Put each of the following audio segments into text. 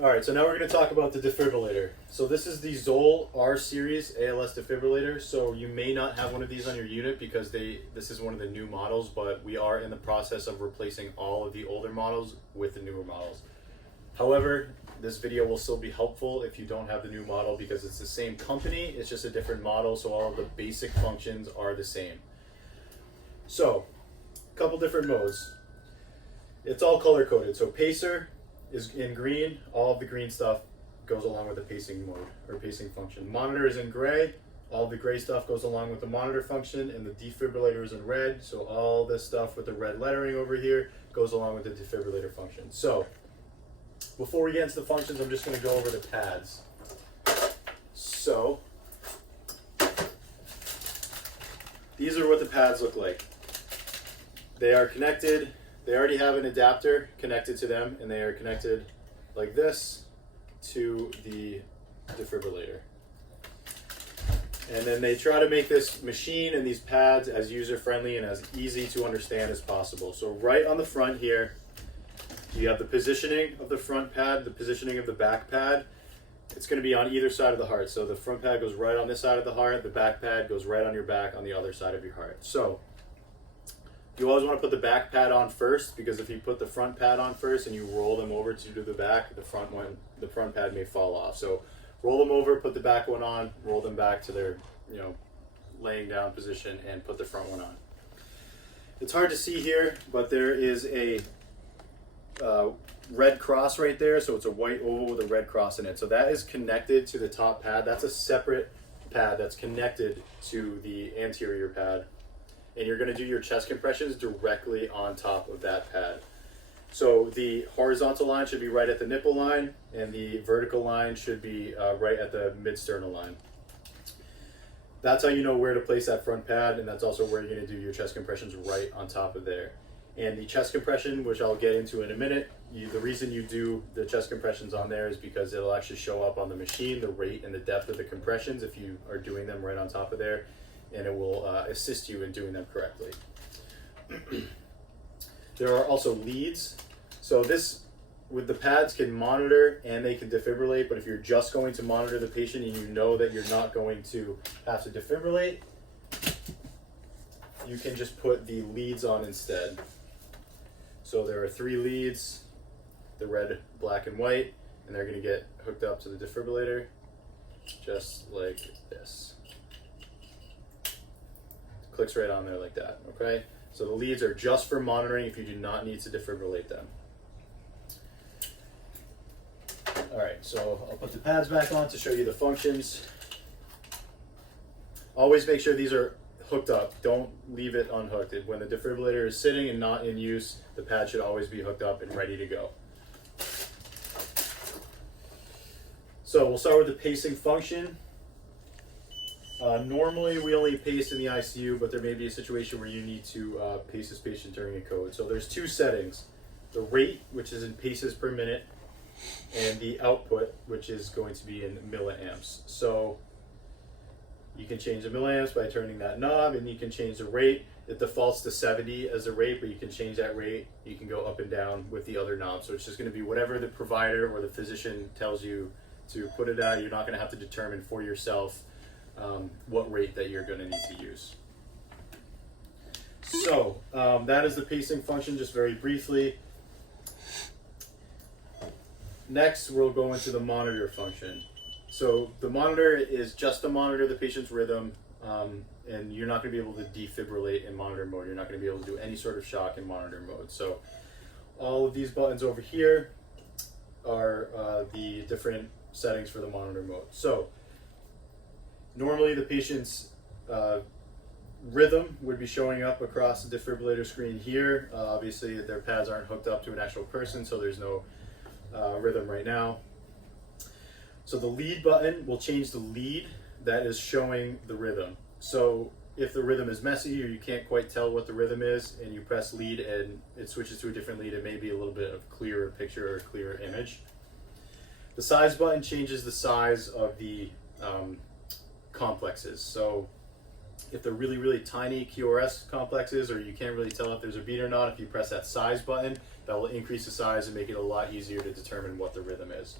All right, so now we're going to talk about the defibrillator. So this is the Zoll R series ALS defibrillator. So you may not have one of these on your unit because this is one of the new models, but we are in the process of replacing all of the older models with the newer models. However, this video will still be helpful if you don't have the new model because it's the same company, it's just a different model, so all of the basic functions are the same. So, a couple different modes. It's all color coded. So pacer is in green, all of the green stuff goes along with the pacing mode or pacing function. Monitor is in gray, all of the gray stuff goes along with the monitor function, and the defibrillator is in red, so all this stuff with the red lettering over here goes along with the defibrillator function. So before we get into the functions, I'm just going to go over the pads. So these are what the pads look like. They are connected. They already have an adapter connected to them, and they are connected like this to the defibrillator. And then they try to make this machine and these pads as user-friendly and as easy to understand as possible. So right on the front here, you have the positioning of the front pad, the positioning of the back pad. It's going to be on either side of the heart. So the front pad goes right on this side of the heart, the back pad goes right on your back on the other side of your heart. So you always want to put the back pad on first, because if you put the front pad on first and you roll them over to the back, the front pad may fall off. So roll them over, put the back one on, roll them back to their, laying down position, and put the front one on. It's hard to see here, but there is a red cross right there, so it's a white oval with a red cross in it. So that is connected to the top pad. That's a separate pad that's connected to the anterior pad. And you're going to do your chest compressions directly on top of that pad. So the horizontal line should be right at the nipple line, and the vertical line should be right at the mid-sternal line. That's how you know where to place that front pad, and that's also where you're going to do your chest compressions, right on top of there. And the chest compression, which I'll get into in a minute, the reason you do the chest compressions on there is because it'll actually show up on the machine, the rate and the depth of the compressions, if you are doing them right on top of there, and it will assist you in doing them correctly. There are also leads. So this, with the pads, can monitor and they can defibrillate, but if you're just going to monitor the patient and you know that you're not going to have to defibrillate, you can just put the leads on instead. So there are 3 leads, the red, black, and white, and they're going to get hooked up to the defibrillator just like this. Clicks right on there like that, okay? So the leads are just for monitoring if you do not need to defibrillate them. All right, so I'll put the pads back on to show you the functions. Always make sure these are hooked up. Don't leave it unhooked. When the defibrillator is sitting and not in use, the pad should always be hooked up and ready to go. So we'll start with the pacing function. Normally we only pace in the ICU, but there may be a situation where you need to pace this patient during a code. So there's 2 settings: the rate, which is in paces per minute, and the output, which is going to be in milliamps. So you can change the milliamps by turning that knob, and you can change the rate. It defaults to 70 as the rate, but you can change that rate. You can go up and down with the other knobs. So it's just going to be whatever the provider or the physician tells you to put it at. You're not going to have to determine for yourself what rate that you're going to need to use. So that is the pacing function, just very briefly. Next, we'll go into the monitor function. So the monitor is just to monitor the patient's rhythm, and you're not going to be able to defibrillate in monitor mode. You're not going to be able to do any sort of shock in monitor mode. So all of these buttons over here are the different settings for the monitor mode. So normally the patient's rhythm would be showing up across the defibrillator screen here. Obviously their pads aren't hooked up to an actual person, so there's no rhythm right now. So the lead button will change the lead that is showing the rhythm. So if the rhythm is messy or you can't quite tell what the rhythm is and you press lead and it switches to a different lead, it may be a little bit of clearer picture or clearer image. The size button changes the size of the complexes. So if they're really, really tiny QRS complexes, or you can't really tell if there's a beat or not, if you press that size button, That will increase the size and make it a lot easier to determine what the rhythm is.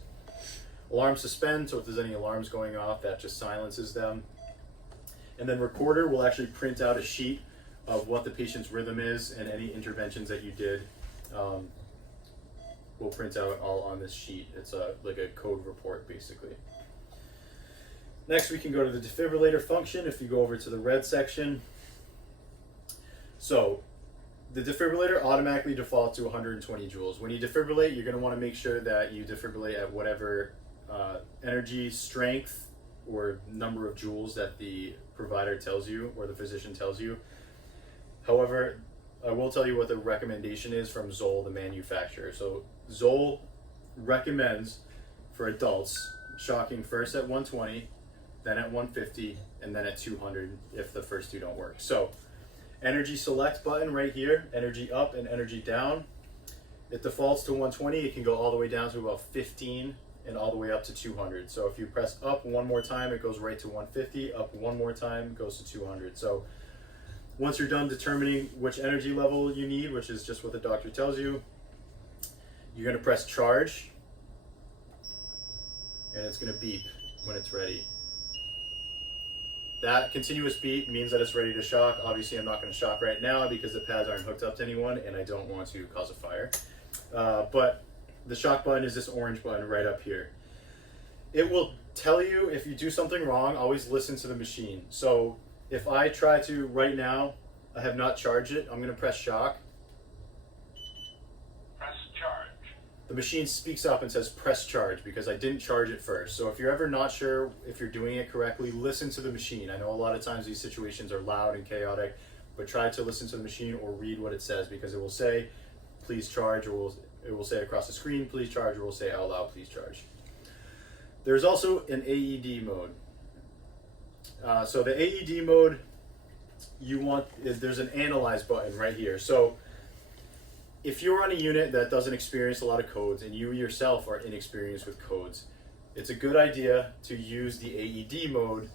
Alarm suspend, so if there's any alarms going off, that just silences them. And then recorder will actually print out a sheet of what the patient's rhythm is, and any interventions that you did will print out all on this sheet. It's like a code report, basically. Next, we can go to the defibrillator function. If you go over to the red section. So the defibrillator automatically defaults to 120 joules. When you defibrillate, you're going to want to make sure that you defibrillate at whatever energy, strength, or number of joules that the provider tells you or the physician tells you. However, I will tell you what the recommendation is from Zoll, the manufacturer. So Zoll recommends for adults shocking first at 120, then at 150, and then at 200 if the first two don't work. So energy select button right here, energy up and energy down. It defaults to 120. It can go all the way down to about 15 and all the way up to 200. So if you press up one more time, it goes right to 150. Up one more time, goes to 200. So once you're done determining which energy level you need, which is just what the doctor tells you, you're going to press charge, and it's going to beep when it's ready. That continuous beep means that it's ready to shock. Obviously, I'm not going to shock right now because the pads aren't hooked up to anyone and I don't want to cause a fire. But the shock button is this orange button right up here. It will tell you if you do something wrong. Always listen to the machine. So if I try to right now, I have not charged it, I'm going to press shock. Press charge. The machine speaks up and says press charge because I didn't charge it first. So if you're ever not sure if you're doing it correctly, listen to the machine. I know a lot of times these situations are loud and chaotic, but try to listen to the machine or read what it says, because it will say please charge, or it will say across the screen please charge, or it will say out loud please charge. There's also an AED mode. So the AED mode there's an analyze button right here. So if you're on a unit that doesn't experience a lot of codes and you yourself are inexperienced with codes, it's a good idea to use the AED mode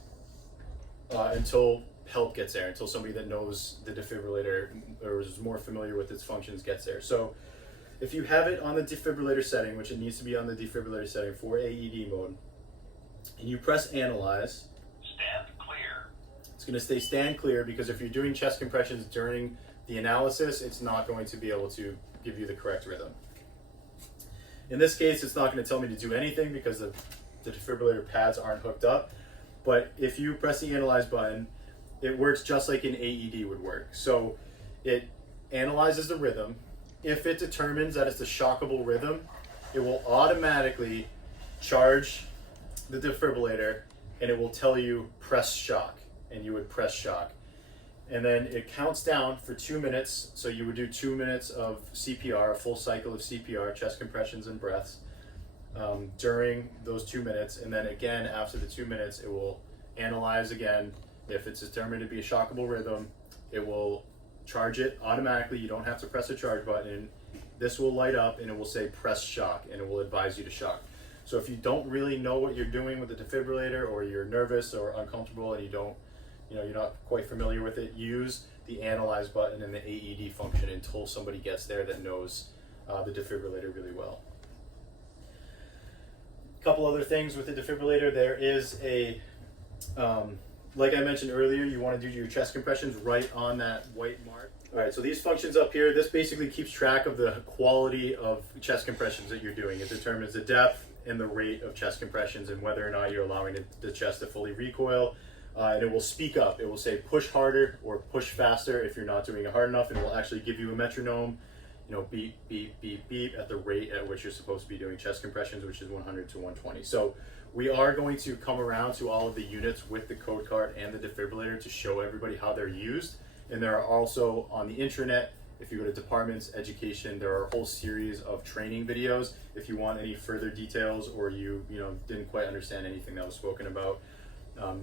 until help gets there, until somebody that knows the defibrillator or is more familiar with its functions gets there. So if you have it on the defibrillator setting, which it needs to be on the defibrillator setting for AED mode, and you press analyze, stand clear. it's going to stay stand clear, because if you're doing chest compressions during the analysis, it's not going to be able to give you the correct rhythm. In this case, it's not going to tell me to do anything because the defibrillator pads aren't hooked up. But if you press the analyze button, it works just like an AED would work. So it analyzes the rhythm. If it determines that it's a shockable rhythm, it will automatically charge the defibrillator and it will tell you press shock, and you would press shock. And then it counts down for 2 minutes. So you would do 2 minutes of CPR, a full cycle of CPR, chest compressions and breaths during those 2 minutes. And then again, after the 2 minutes, it will analyze again. If it's determined to be a shockable rhythm, it will charge it automatically. You don't have to press a charge button. This will light up and it will say press shock, and it will advise you to shock. So if you don't really know what you're doing with the defibrillator, or you're nervous or uncomfortable and you're not quite familiar with it, use the analyze button and the AED function until somebody gets there that knows the defibrillator really well. A couple other things with the defibrillator. There is a, like I mentioned earlier, you want to do your chest compressions right on that white mark. All right, so these functions up here, this basically keeps track of the quality of chest compressions that you're doing. It determines the depth and the rate of chest compressions and whether or not you're allowing the chest to fully recoil. And it will speak up. It will say push harder or push faster if you're not doing it hard enough. And it will actually give you a metronome, beep, beep, beep, beep at the rate at which you're supposed to be doing chest compressions, which is 100 to 120. So we are going to come around to all of the units with the code card and the defibrillator to show everybody how they're used. And there are also on the intranet, if you go to departments, education, there are a whole series of training videos. If you want any further details, or you didn't quite understand anything that was spoken about,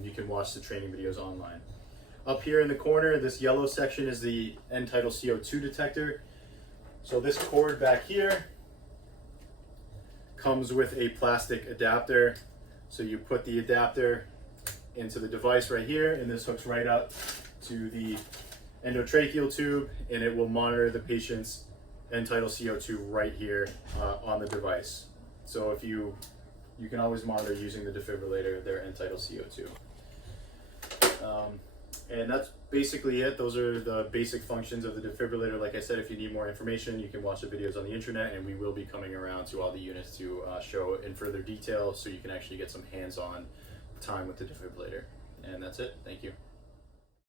you can watch the training videos online. Up here in the corner, this yellow section is the end-tidal CO2 detector. So this cord back here comes with a plastic adapter. So you put the adapter into the device right here, and this hooks right up to the endotracheal tube, and it will monitor the patient's end tidal CO2 right here on the device. So if you can always monitor using the defibrillator their end tidal CO2. And that's basically it. Those are the basic functions of the defibrillator. Like I said, if you need more information, you can watch the videos on the internet, and we will be coming around to all the units to show in further detail so you can actually get some hands-on time with the defibrillator. And that's it. Thank you.